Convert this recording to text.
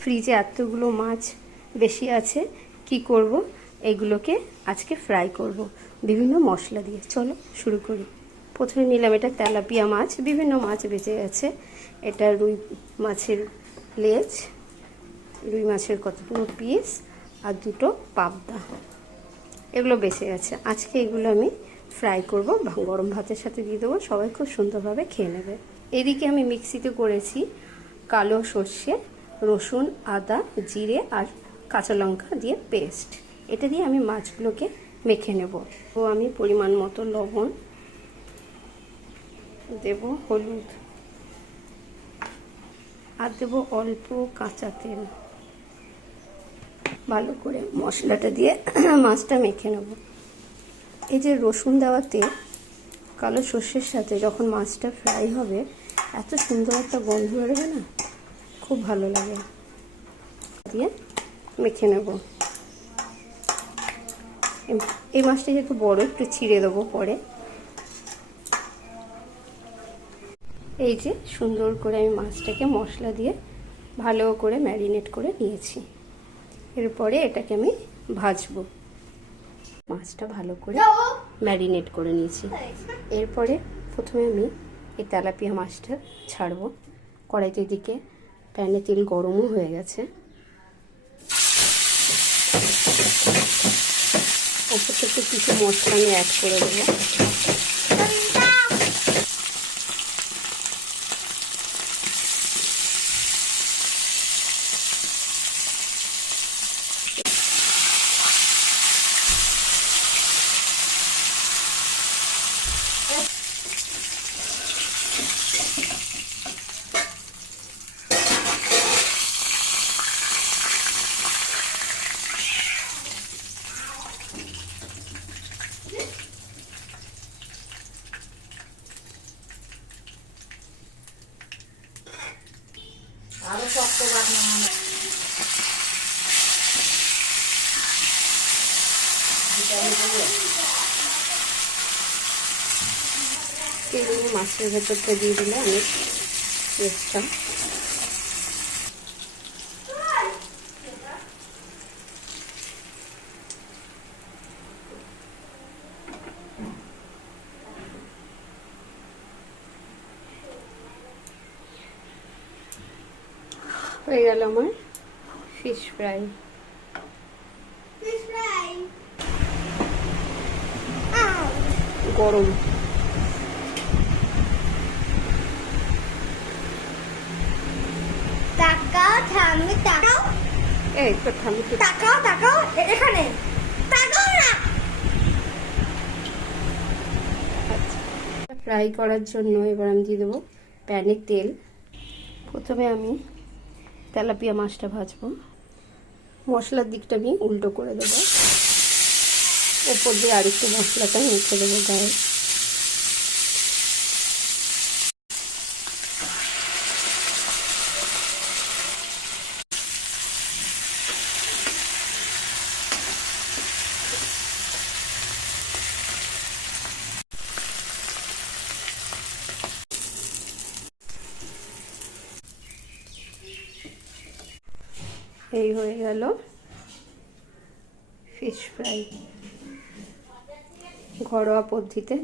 ফ্রিজে এতগুলো মাছ বেশি আছে, কি করব, এগুলোকে আজকে ফ্রাই করব বিভিন্ন মশলা দিয়ে। চলো শুরু করি। প্রথমে নিলাম এটা তেলাপিয়া মাছ, বিভিন্ন মাছ বেঁচে আছে। এটা রুই মাছের লেজ, রুই মাছের কতগুলো পিস, আর দুটো পাবদা, এগুলো বেঁচে গেছে। আজকে এগুলো আমি ফ্রাই করব, গরম ভাতের সাথে দিয়ে দেবো, সবাই খুব সুন্দরভাবে খেয়ে নেবে। এদিকে আমি মিক্সিতে করেছি কালো সর্ষে, রসুন, আদা, জিরে আর কাঁচা লঙ্কা দিয়ে পেস্ট। এটা দিয়ে আমি মাছগুলোকে মেখে নেব। তো আমি পরিমাণ মতো লবণ দেব, হলুদ, আর দেব অল্প কাঁচা তেল। ভালো করে মশলাটা দিয়ে মাছটা মেখে নেব। এই যে রসুন দেওয়াতে কালো সর্ষের সাথে যখন মাছটা ফ্রাই হবে, এত সুন্দর একটা গন্ধ বেরোবে না, খুব ভালো লাগে। দিয়ে মেখে নেব। এই মাছটা যেহেতু বড়, একটু ছিঁড়ে দেবো পরে। এই যে সুন্দর করে আমি মাছটাকে মশলা দিয়ে ভালো করে ম্যারিনেট করে নিয়েছি। এরপরে এটাকে আমি ভাজবো। মাছটা ভালো করে ম্যারিনেট করে নিয়েছি। এরপরে প্রথমে আমি এই তেলাপিয়া মাছটা ছাড়বো কড়াইতে। দিকে প্যানে তেল গরমও হয়ে গেছে। ওপর থেকে কিছু মশলা আমি অ্যাড করে দেবো। আরো শক্ত বানানো মাছের ভেতরটা দিয়ে দিলে আমি পেস্টটা। হয়ে গেল আমার ফিশ ফ্রাই। গরম টাকা থামে, টাকাও এই তো থামি, টাকাও টাকাও এখানে টাকাও না। ফ্রাই করার জন্য এবার আমি দিয়ে দেবো প্যানে তেল। প্রথমে আমি তেলাপিয়া মাছটা ভাজবো। মশলার দিকটা আমি উল্টো করে দেবো। ওপর দিয়ে আরেকটু মশলাটা মেখে দেবো গায়ে। এই হয়ে গেল ফিশ ফ্রাই ঘরোয়া পদ্ধতিতে।